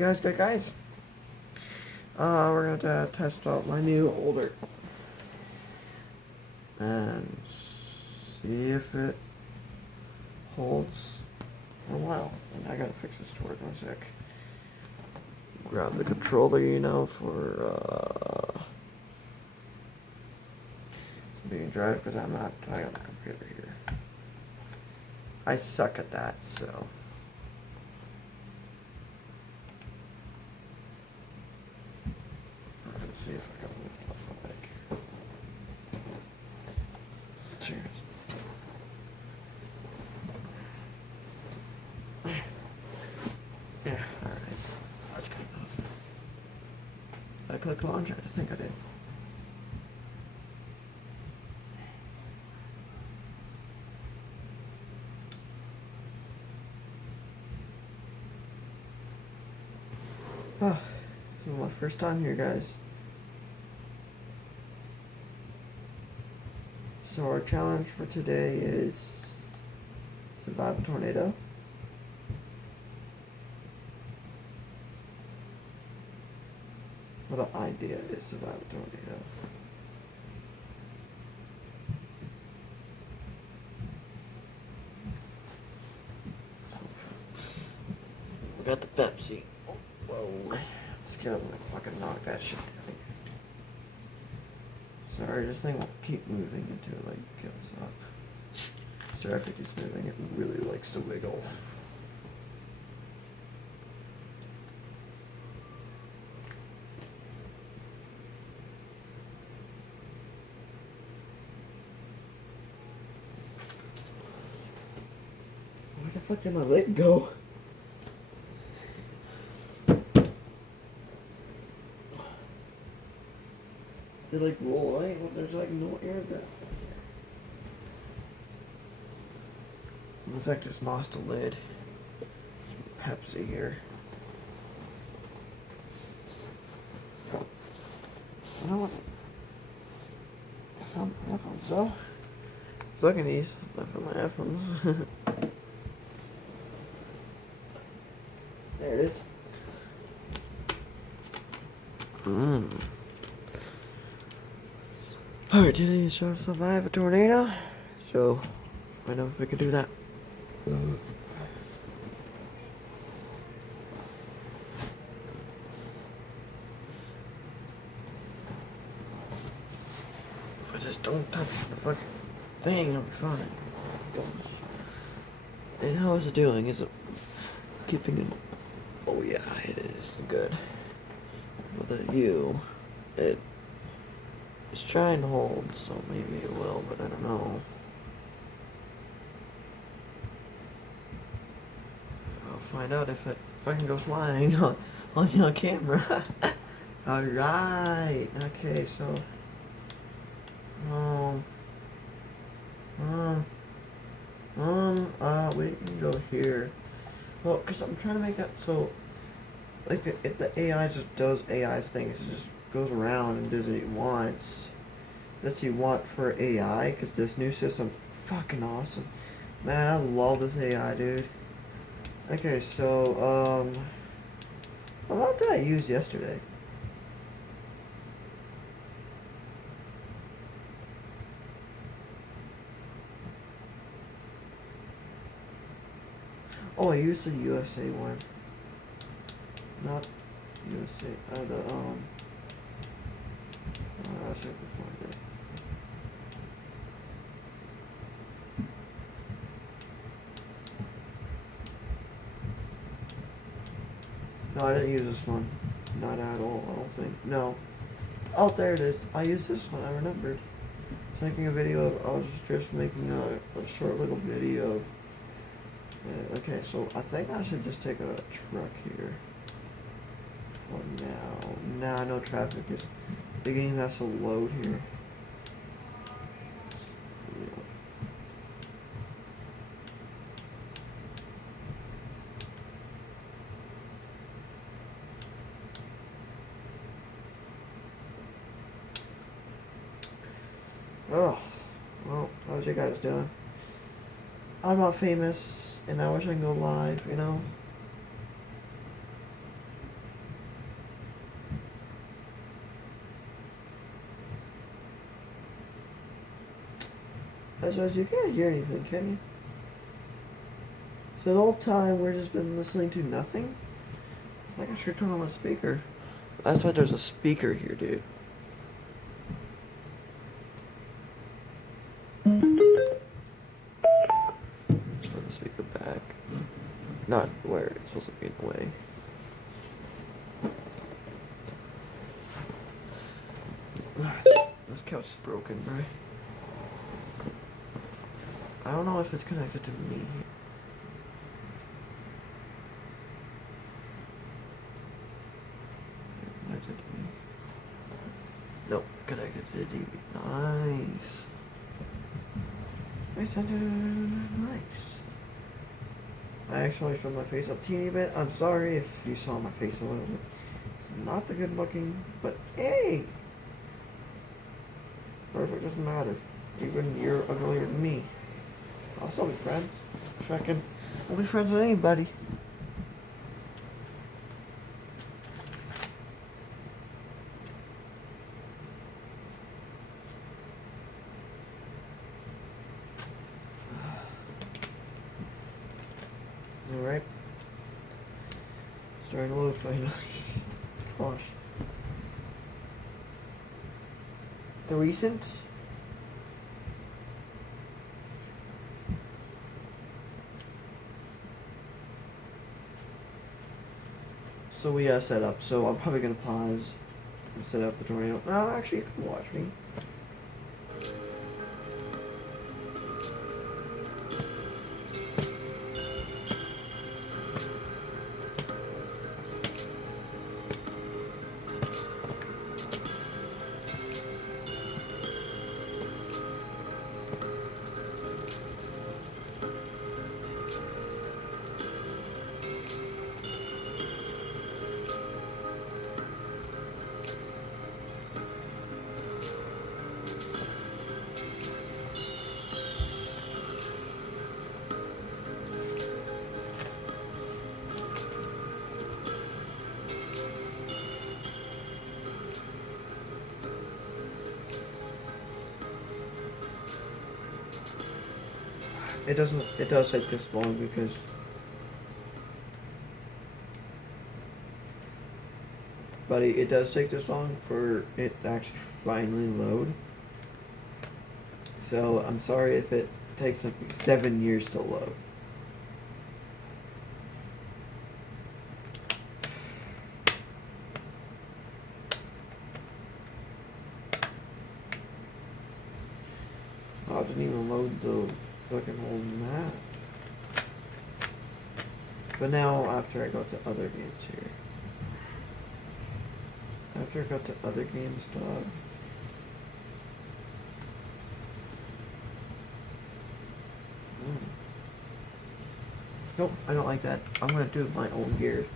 guys good, guys? We're gonna test out my new older and see if it holds for a while. And I gotta fix this to work. One sec. Grab the controller, for being drive because I'm not trying on the computer here. I suck at that, so. Let's see if I can lift up the mic here. Cheers. Yeah, alright. That's good enough. Did I click launch? I think I did. Oh, this is my first time here, guys. So our challenge for today is survive a tornado. Well, the idea is survive a tornado. We got the Pepsi. Whoa. Scared I'm gonna fucking knock that shit down again. Sorry, this thing will keep moving until it kills up. Sorry if it keeps moving, it really likes to wiggle. Where the fuck did my leg go? They roll away, but there's no air back there. Looks like just lost a lid. Pepsi here. You know what? Some headphones though. Look at these. Left for my headphones. There it is. Alright, today is trying to survive a tornado. So, I know if we can do that. If I just don't touch the fucking thing, I'll be fine. Gosh. And how is it doing? Is it keeping it? Oh yeah, it is good. But it is trying to hold, so maybe it will, but I don't know. I'll find out if I can go flying on your camera. Alright, okay, so we can go here. Well, because I'm trying to make that so, if the AI just does AI things, it just goes around and does what it wants. That's what you want for AI, because this new system's fucking awesome. Man, I love this AI, dude. Okay, so, what did I use yesterday? Oh, I used the USA one. Not USA, I should find it. No, I didn't use this one. Not at all, I don't think. No. Oh, there it is. I used this one, I remembered. I was making a video of, I was just making a short little video of, okay, so I think I should just take a truck here. For now. Nah, no traffic is, the game has to load here. Oh, well, how's you guys doing? I'm not famous, and I wish I can go live, apologize. You can't hear anything, can you? So the whole time we've just been listening to nothing? I think I should turn on my speaker. That's why there's a speaker here, dude. Let's put the speaker back. Not where it's supposed to be in the way. This couch is broken, right? I don't know if it's connected to me. Connected to me. Nope, connected to the TV. Nice. Nice. I actually showed my face a teeny bit. I'm sorry if you saw my face a little bit. It's not the good looking, but hey! Perfect doesn't matter. Even you're uglier than me. I'll still be friends. Fucking, I'll be friends with anybody. Alright. Starting to load finally. Gosh. The recent. So we set up. So I'm probably gonna pause and set up the tornado. No, actually, you can watch me. It does take this long because buddy, it does take this long for it to actually finally load. So I'm sorry if it takes like 7 years to load. Oh, I didn't even load the fucking whole map. But now, after I go to other games here. After I go to other games, dog. Nope, I don't like that. I'm gonna do my own gear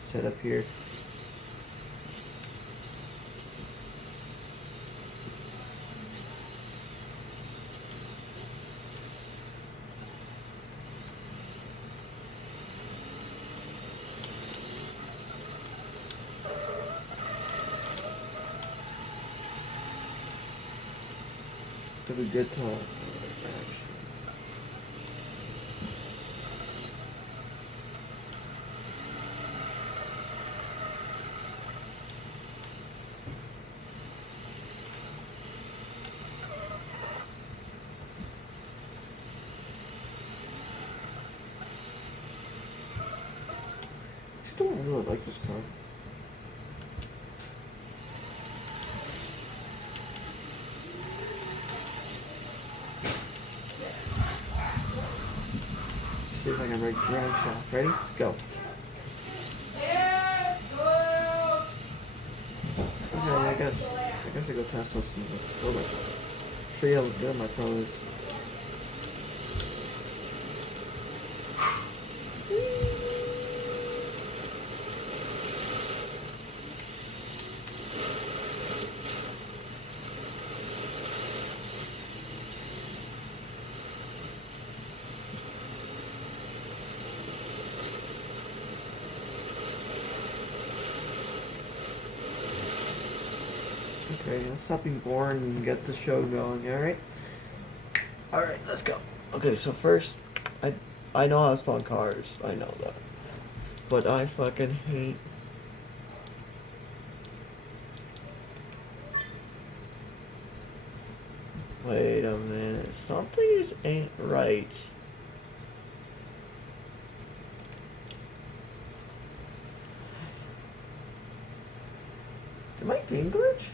setup here. It'll be good to actually. I don't really like this car. See if I can break ground shaft. Ready? Go. Okay, I guess I go test those some of this. Hold on. Show you how good my pro is. Okay, let's stop being boring and get the show going, alright? Alright, let's go. Okay, so first, I know how to spawn cars. I know that. But I fucking hate... Wait a minute. Something is ain't right. Did my game glitch?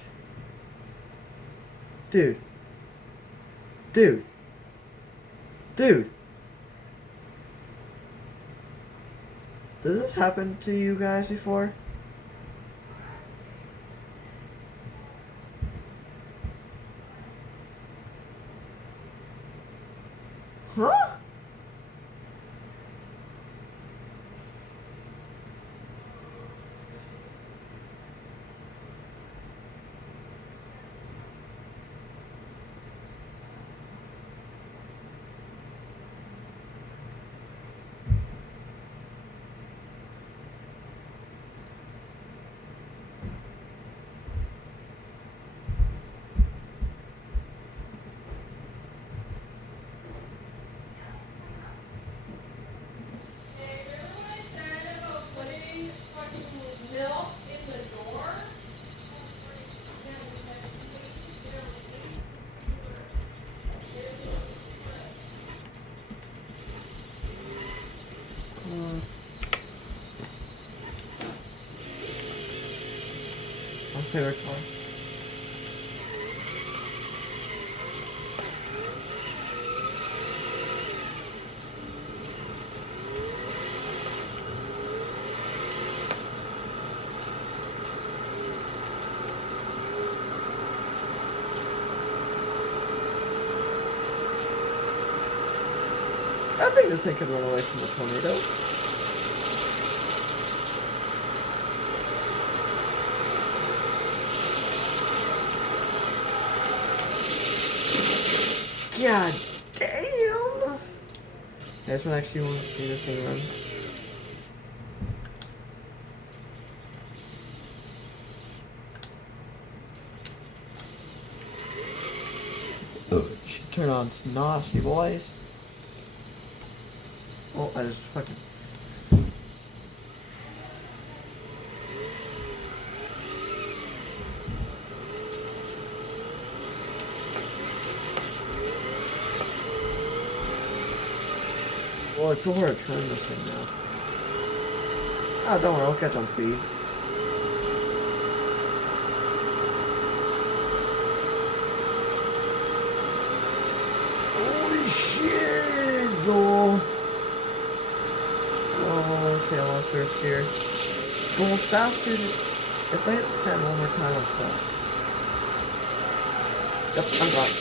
Dude. Dude. Dude. Does this happen to you guys before? Huh? My favorite car. I think this thing could run away from the tornado. God damn! That's what I actually want to see this thing run. Should turn on Snoshy, boys. Oh, I just fucking... Well, it's so hard to turn this thing now. Oh, don't worry, I'll catch on speed. Holy shit, Zol! Oh, okay, I'm on first gear. Going faster. If I hit the sand one more time, I'm fucked. Yep, I'm gone.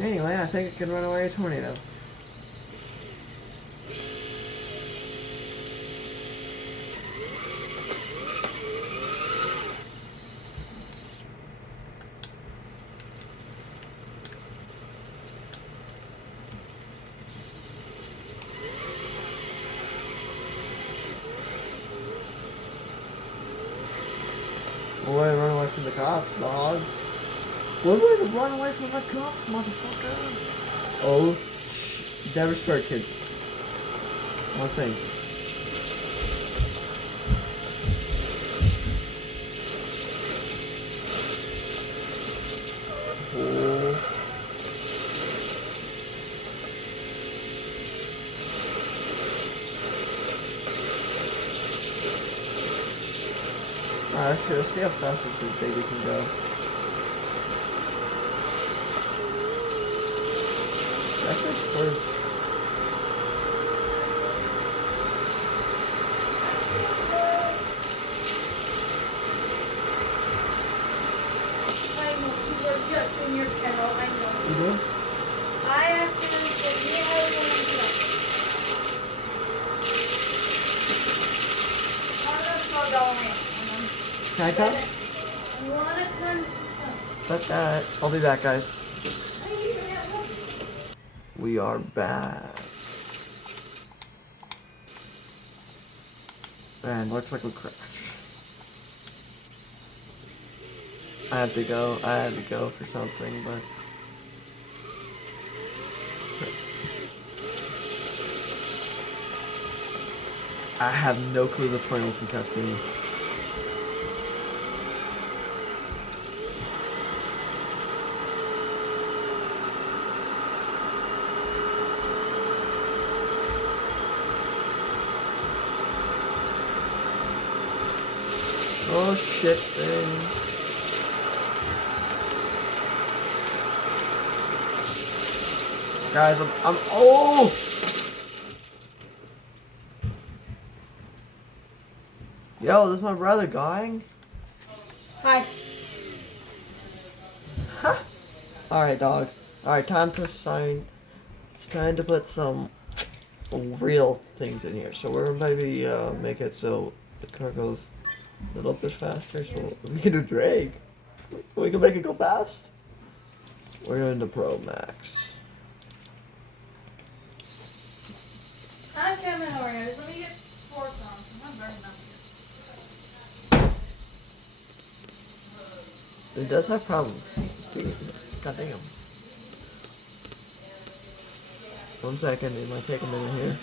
Anyway, I think it can run away a tornado. Way to run away from the cops, dog. What way to run away from the cops, motherfucker? Oh, never swear, kids. One thing. Oh. Actually, let's see how fast this baby can go. Actually, it starts. I know, you were just in your kennel, I know. You do? I accidentally told me I was going to get up. I'm gonna smell Dollar. Can I come? You wanna come? But I'll be back, guys. We are back. And looks like we crashed. I had to go for something, but I have no clue the tornado can catch me. Oh shit thing. Guys, I'm oh! Yo, this is my brother going. Hi. Huh. Alright, dog. Alright, time to sign. It's time to put some real things in here. So we're gonna maybe make it so the car goes a little bit faster, so we can do drag. We can make it go fast. We're going to Pro Max. I'm coming over, guys. Let me get shorts on. I'm burning up. It does have problems. God damn. 1 second, it might take a minute here.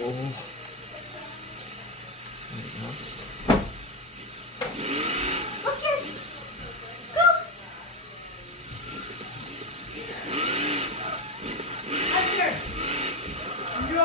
Oh. There we go. Go, Cheers! Go! Up here! No!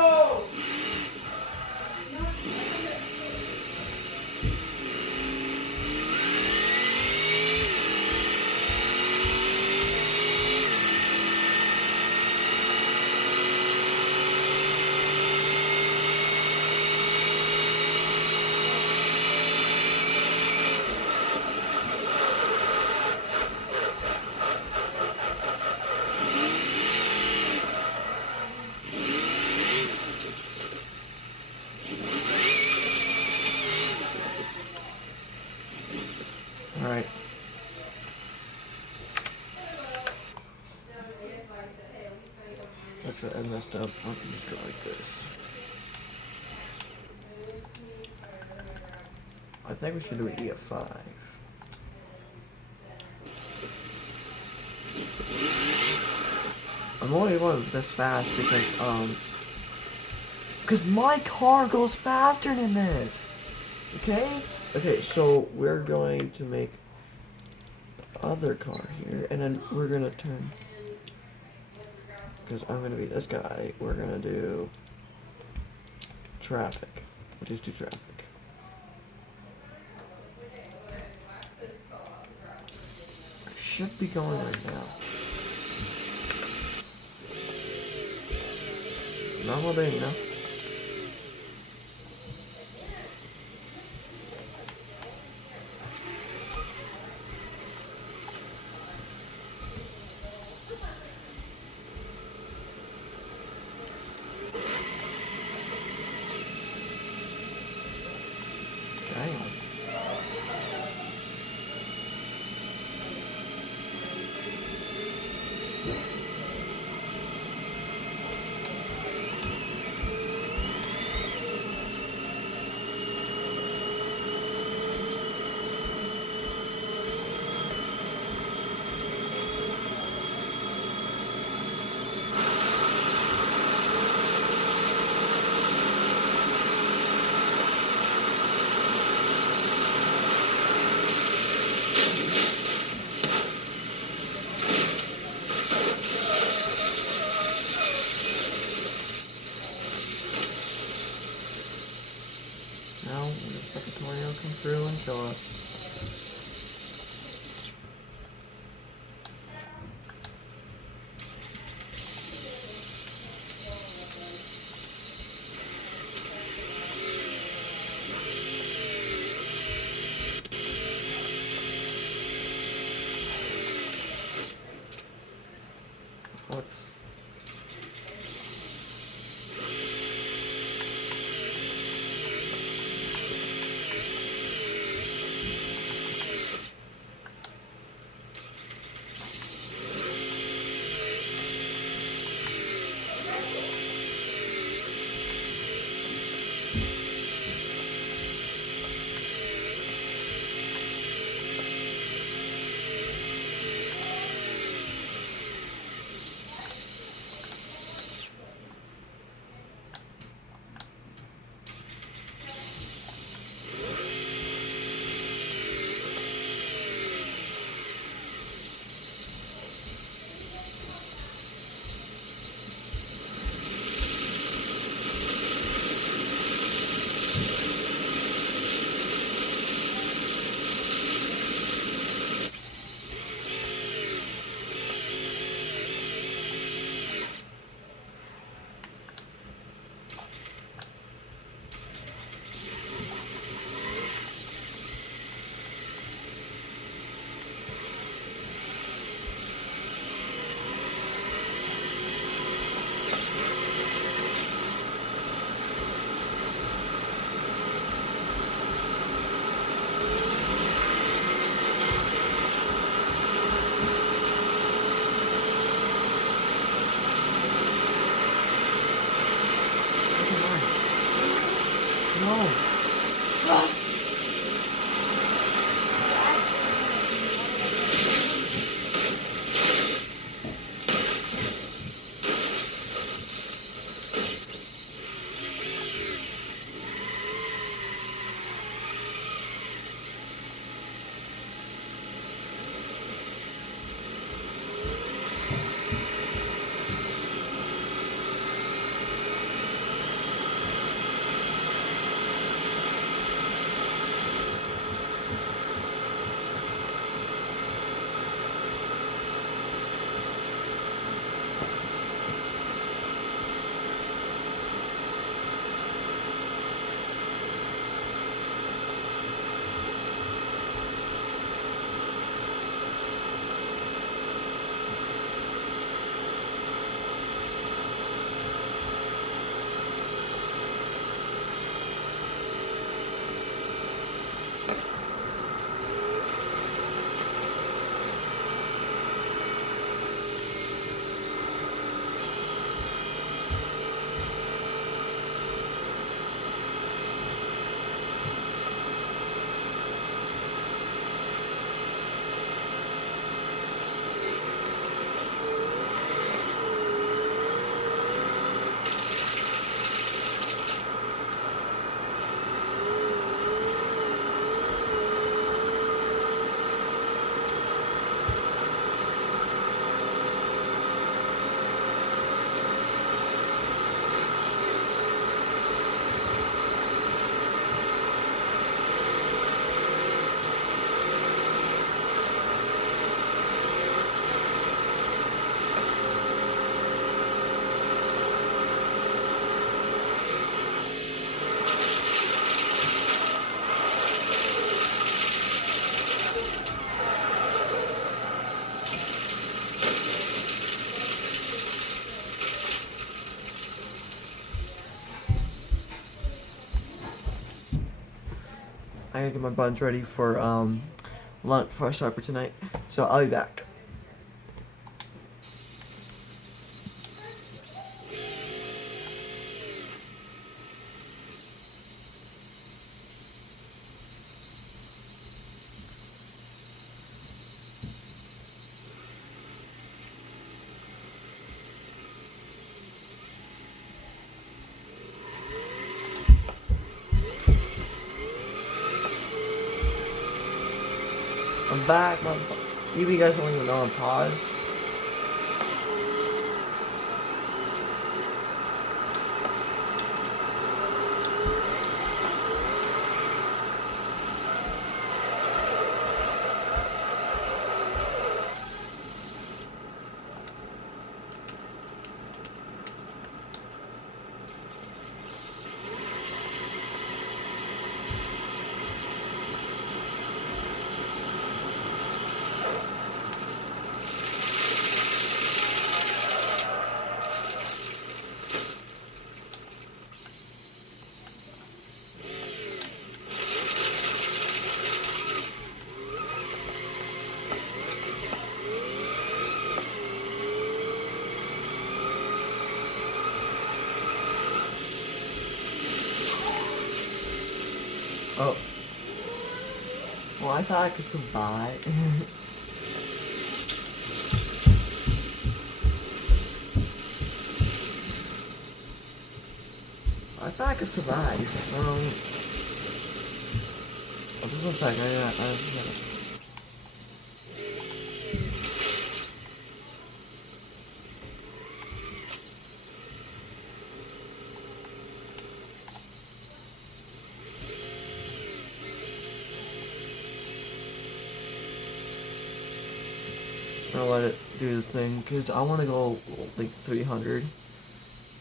Alright. Actually, I messed up. I can just go like this. I think we should do an EF5. I'm only going this fast because my car goes faster than this. Okay? Okay, so we're going to make the other car here, and then we're gonna turn. Because I'm gonna be this guy, we're gonna do traffic. We'll just do traffic. I should be going right now. Normal day, you know? Damn. Now we expect the tornado to come through and kill us. What's... No. I gotta get my buns ready for lunch for supper tonight. So I'll be back. I'm back. Even you guys don't even know I'm paused. Oh. Well, I thought I could survive. I thought I could survive. Oh, just one second. I just gotta... I'm gonna let it do the thing, because I want to go like 300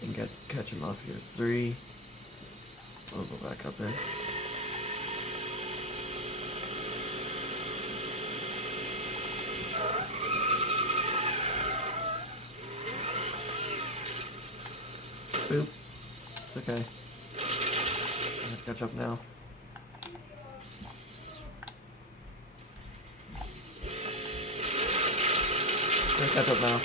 and catch him up here. 3. I'll go back up there. Boop. It's okay. I'm gonna catch up now. I'm gonna catch up now.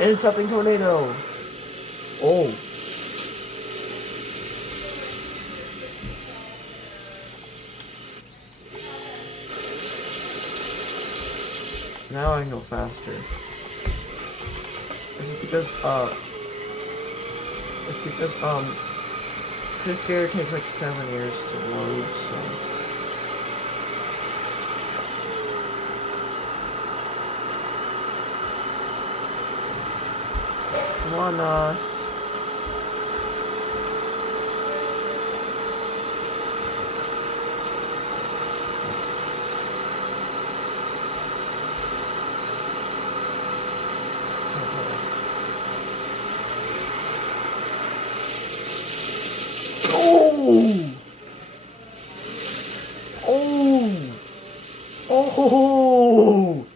Intercepting tornado. Oh. Now I can go faster. It's because fifth gear takes like 7 years to load, so. Come on, Nos. Oh! Oh! Oh!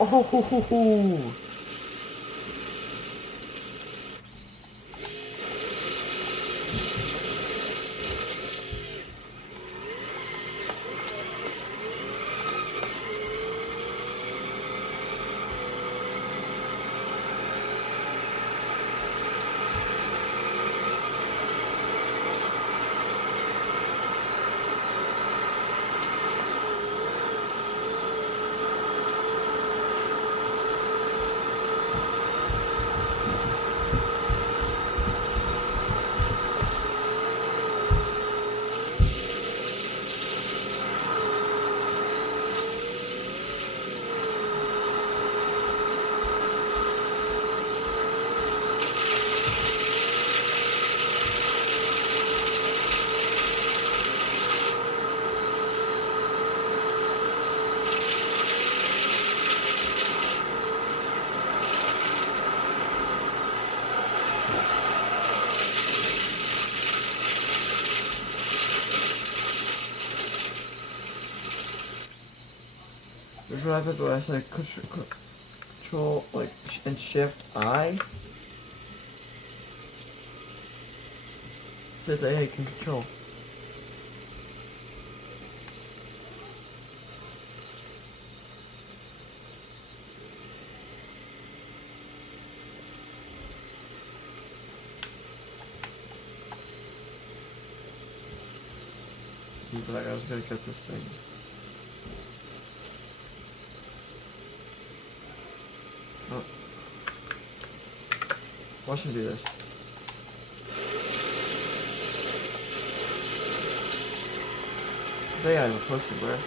Oh! This is what happens when I say control, like, and shift I. So that I can control. He's like, I was gonna get this thing. Watch him do this. Say I'm a pussy, bro.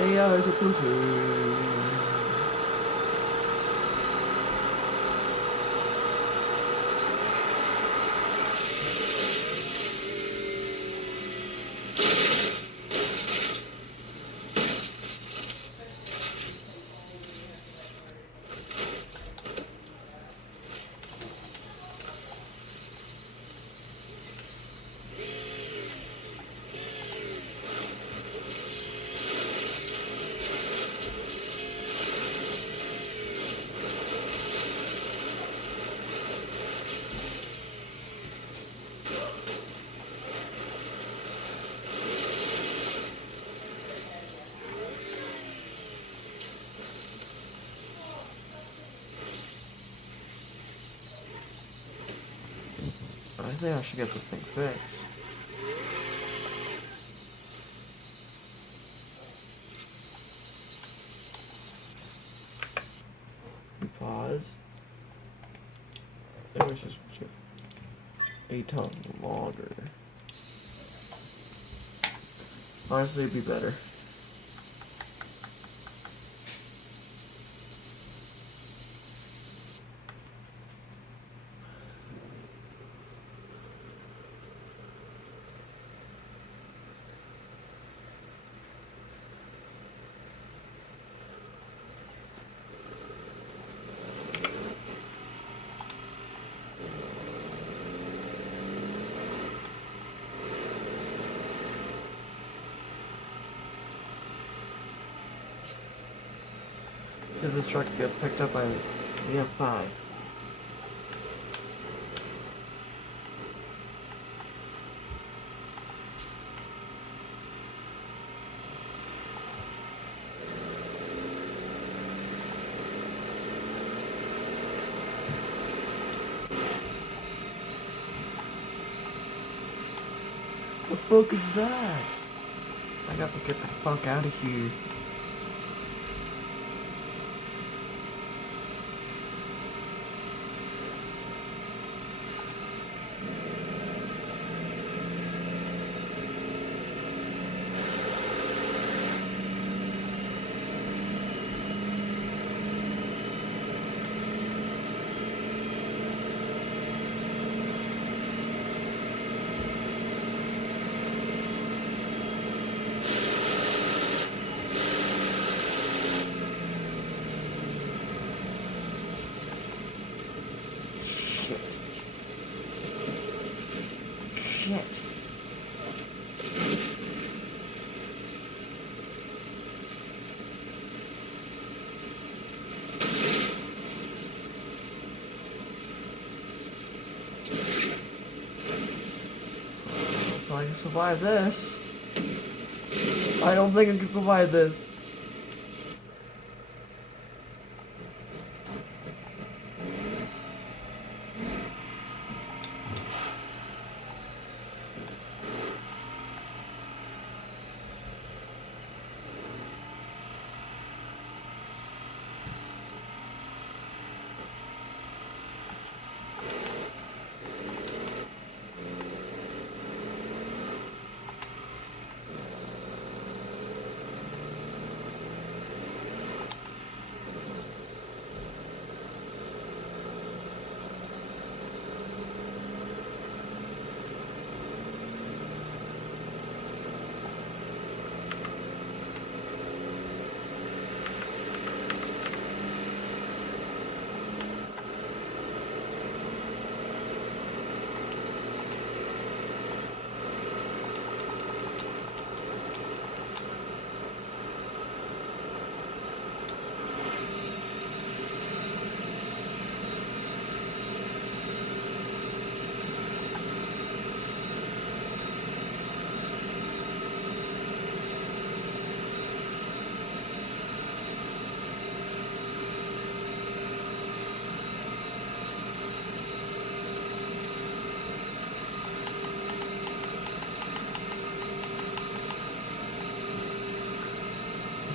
AI is a pussy. I think I should get this thing fixed. Pause. There was just a ton longer. Honestly, it'd be better. See if this truck get picked up by the F5. The fuck is that? I got to get the fuck out of here. Shit. If I can survive this. I don't think I can survive this.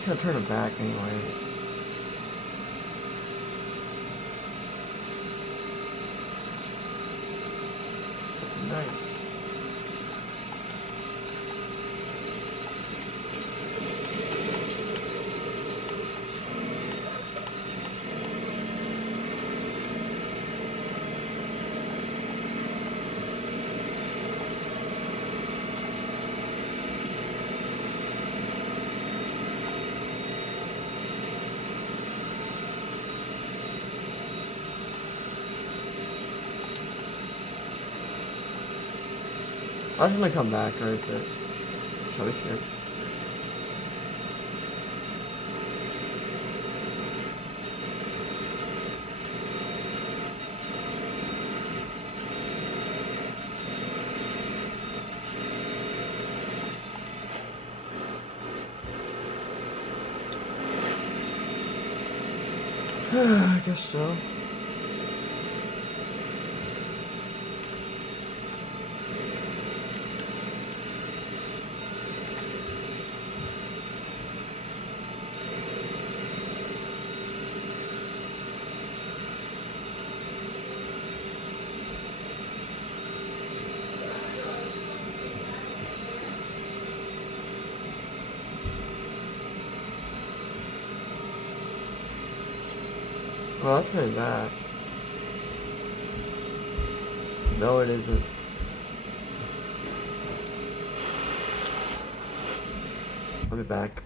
just gonna turn it back anyway. Nice. I was gonna come back, or is it? Shall we skip? I guess so. Well, that's coming back. No, it isn't. I'll be back.